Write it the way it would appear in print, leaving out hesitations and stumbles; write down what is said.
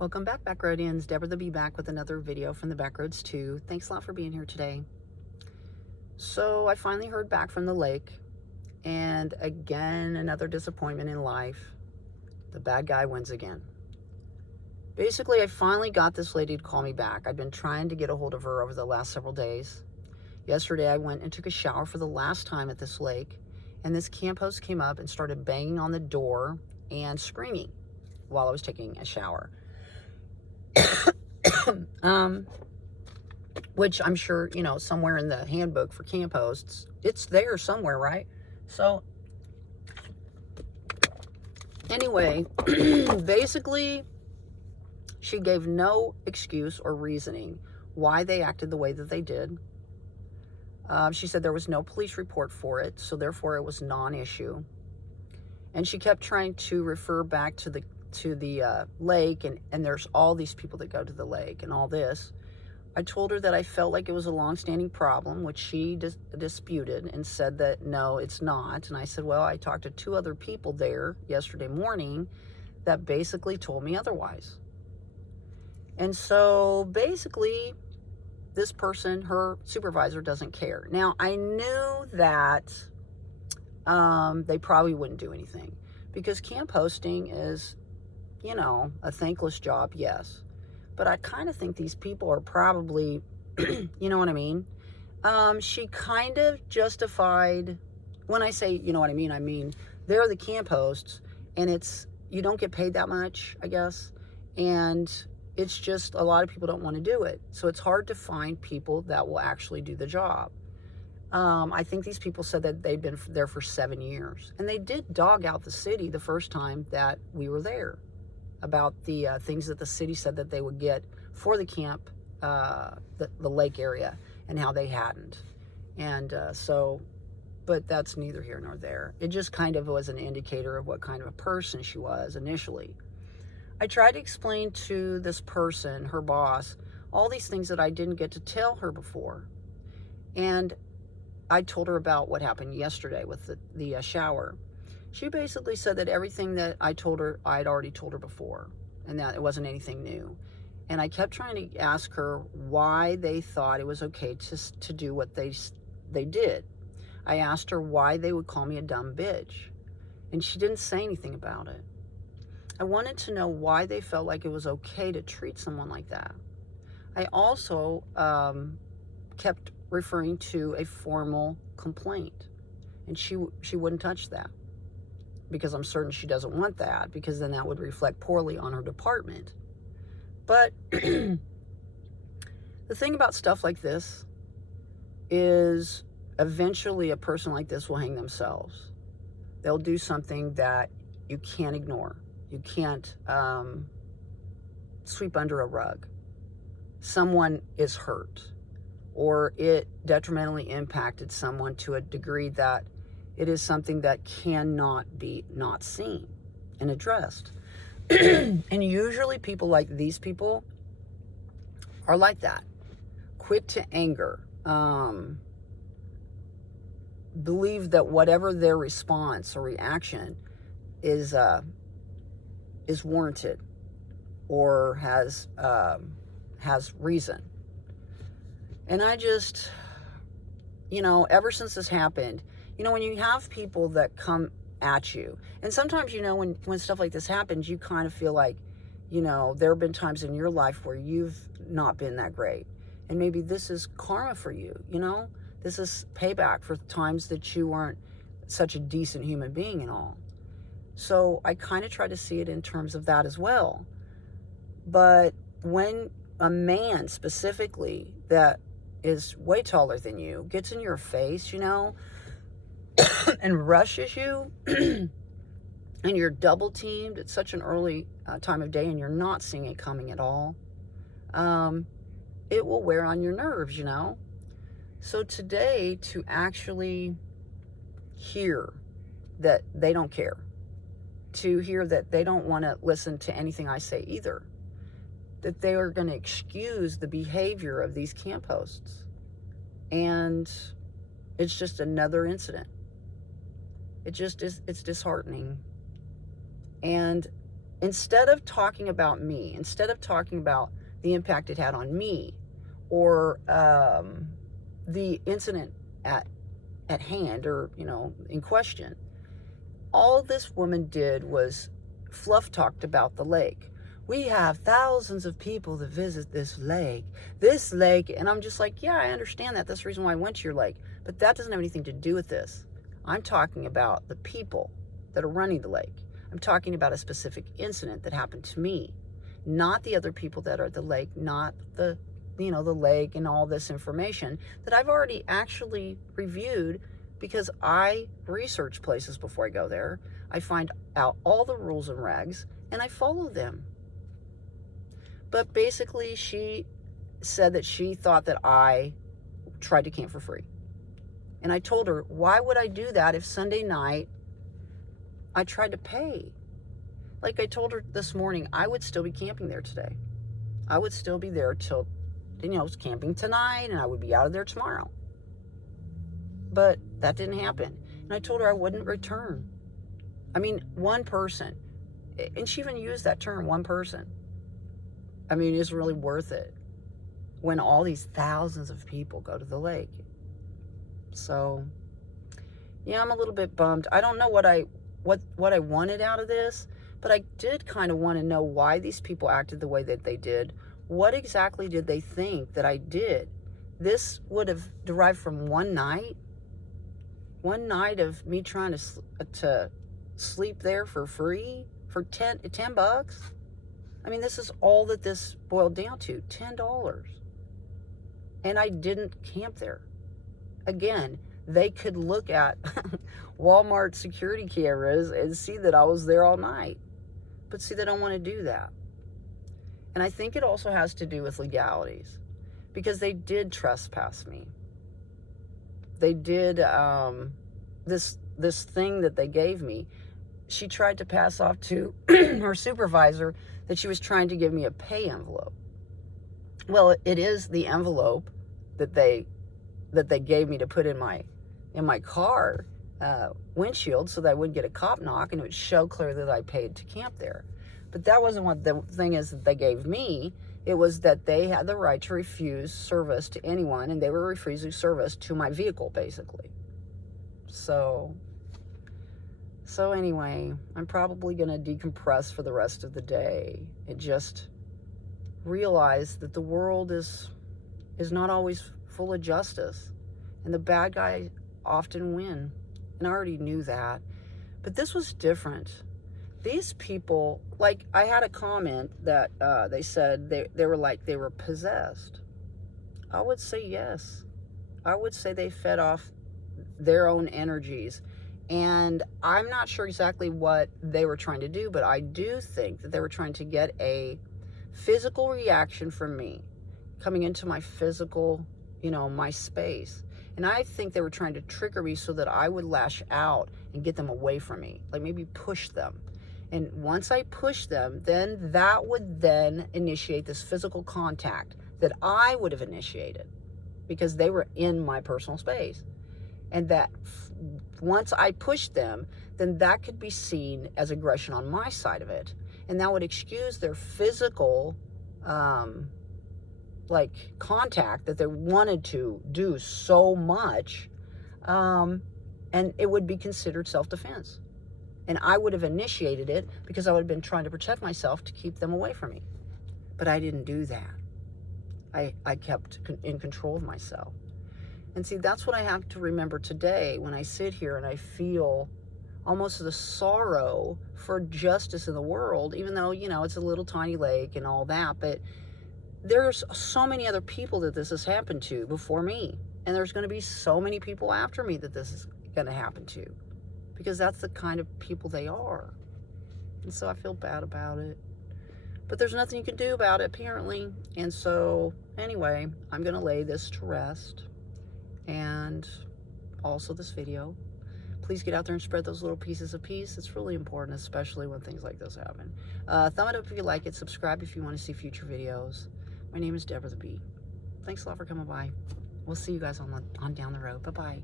Welcome back, Backroadians. Deborah the Bee back with another video from the Backroads 2. Thanks a lot for being here today. So I finally heard back from the lake, and again, another disappointment in life. The bad guy wins again. Basically, I finally got this lady to call me back. I've been trying to get a hold of her over the last several days. Yesterday, I went and took a shower for the last time at this lake, and this camp host came up and started banging on the door and screaming while I was taking a shower. Which I'm sure, somewhere in the handbook for camp hosts, it's there somewhere, right? So anyway, basically, she gave no excuse or reasoning why they acted the way that they did. She said there was no police report for it, so therefore it was non-issue. And she kept trying to refer back to the lake, and there's all these people that go to the lake and all this. I told her that I felt like it was a long-standing problem, which she disputed and said that no, it's not. And I said, well, I talked to 2 other people there yesterday morning that basically told me otherwise. And so basically, this person, her supervisor, doesn't care. Now, I knew that they probably wouldn't do anything, because camp hosting is, a thankless job, yes. But I kind of think these people are probably, you know what I mean? She kind of justified, when I say, you know what I mean they're the camp hosts, and you don't get paid that much, I guess. And it's just, a lot of people don't want to do it. So it's hard to find people that will actually do the job. I think these people said that they'd been there for 7 years. And they did dog out the city the first time that we were there about the things that the city said that they would get for the camp, the lake area, and how they hadn't. And but that's neither here nor there. It just kind of was an indicator of what kind of a person she was initially. I tried to explain to this person, her boss, all these things that I didn't get to tell her before. And I told her about what happened yesterday with the shower. She basically said that everything that I told her, I'd already told her before, and that it wasn't anything new. And I kept trying to ask her why they thought it was okay to do what they did. I asked her why they would call me a dumb bitch, and she didn't say anything about it. I wanted to know why they felt like it was okay to treat someone like that. I also kept referring to a formal complaint, and she wouldn't touch that, because I'm certain she doesn't want that, because then that would reflect poorly on her department. But the thing about stuff like this is eventually a person like this will hang themselves. They'll do something that you can't ignore. You can't sweep under a rug. Someone is hurt, or it detrimentally impacted someone to a degree that it is something that cannot be not seen and addressed. And usually people like these people are like that. Quick to anger. Believe that whatever their response or reaction is warranted or has reason. And I just, ever since this happened, when you have people that come at you, and sometimes, when stuff like this happens, you kind of feel like, there have been times in your life where you've not been that great. And maybe this is karma for you, This is payback for times that you weren't such a decent human being and all. So I kind of try to see it in terms of that as well. But when a man specifically that is way taller than you gets in your face, and rushes you, and you're double teamed at such an early time of day, and you're not seeing it coming at all, it will wear on your nerves, So today, to actually hear that they don't care, to hear that they don't want to listen to anything I say either, that they are going to excuse the behavior of these camp hosts, and it's just another incident. It just is, it's disheartening. And instead of talking about me, instead of talking about the impact it had on me, or the incident at hand, or, you know, in question, all this woman did was fluff talked about the lake. We have thousands of people that visit this lake. And I'm just like, yeah, I understand that. That's the reason why I went to your lake. But that doesn't have anything to do with this. I'm talking about the people that are running the lake. I'm talking about a specific incident that happened to me, not the other people that are at the lake, not the, you know, the lake and all this information that I've already actually reviewed, because I research places before I go there. I find out all the rules and regs and I follow them. But basically, she said that she thought that I tried to camp for free. And I told her, why would I do that if Sunday night I tried to pay? Like I told her this morning, I would still be camping there today. I would still be there till, you know, camping tonight, and I would be out of there tomorrow. But that didn't happen. And I told her I wouldn't return. I mean, one person, and she even used that term, one person. I mean, it's really worth it when all these thousands of people go to the lake. So, yeah, I'm a little bit bummed. I don't know what I wanted out of this, but I did kind of want to know why these people acted the way that they did. What exactly did they think that I did? This would have derived from one night of me trying to sleep there for free for $10. I mean, this is all that this boiled down to, $10. And I didn't camp there. Again, they could look at Walmart security cameras and see that I was there all night. But see, they don't want to do that. And I think it also has to do with legalities, because they did trespass me. They did this thing that they gave me. She tried to pass off to her supervisor that she was trying to give me a pay envelope. Well, it is the envelope that they gave me to put in my car windshield, so that I wouldn't get a cop knock and it would show clearly that I paid to camp there. But that wasn't what the thing is that they gave me. It was that they had the right to refuse service to anyone, and they were refusing service to my vehicle, basically. So anyway, I'm probably going to decompress for the rest of the day and just realize that the world is not always full of justice, and the bad guys often win. And I already knew that. But this was different. These people, like, I had a comment that they said they were like they were possessed. I would say yes. I would say they fed off their own energies. And I'm not sure exactly what they were trying to do, but I do think that they were trying to get a physical reaction from me, coming into my physical, you know, my space. And I think they were trying to trigger me so that I would lash out and get them away from me, like maybe push them. And once I push them, then that would then initiate this physical contact that I would have initiated, because they were in my personal space. And that once I pushed them, then that could be seen as aggression on my side of it. And that would excuse their physical, like, contact that they wanted to do so much. And it would be considered self-defense. And I would have initiated it because I would have been trying to protect myself to keep them away from me. But I didn't do that. I kept in control of myself. And see, that's what I have to remember today when I sit here and I feel almost the sorrow for justice in the world, even though, you know, it's a little tiny lake and all that. But there's so many other people that this has happened to before me. And there's going to be so many people after me that this is going to happen to, because that's the kind of people they are. And so I feel bad about it. But there's nothing you can do about it, apparently. And so, anyway, I'm going to lay this to rest. And also this video. Please get out there and spread those little pieces of peace. It's really important, especially when things like this happen. Thumb it up if you like it. Subscribe if you want to see future videos. My name is Deborah the Bee. Thanks a lot for coming by. We'll see you guys on down the road. Bye-bye.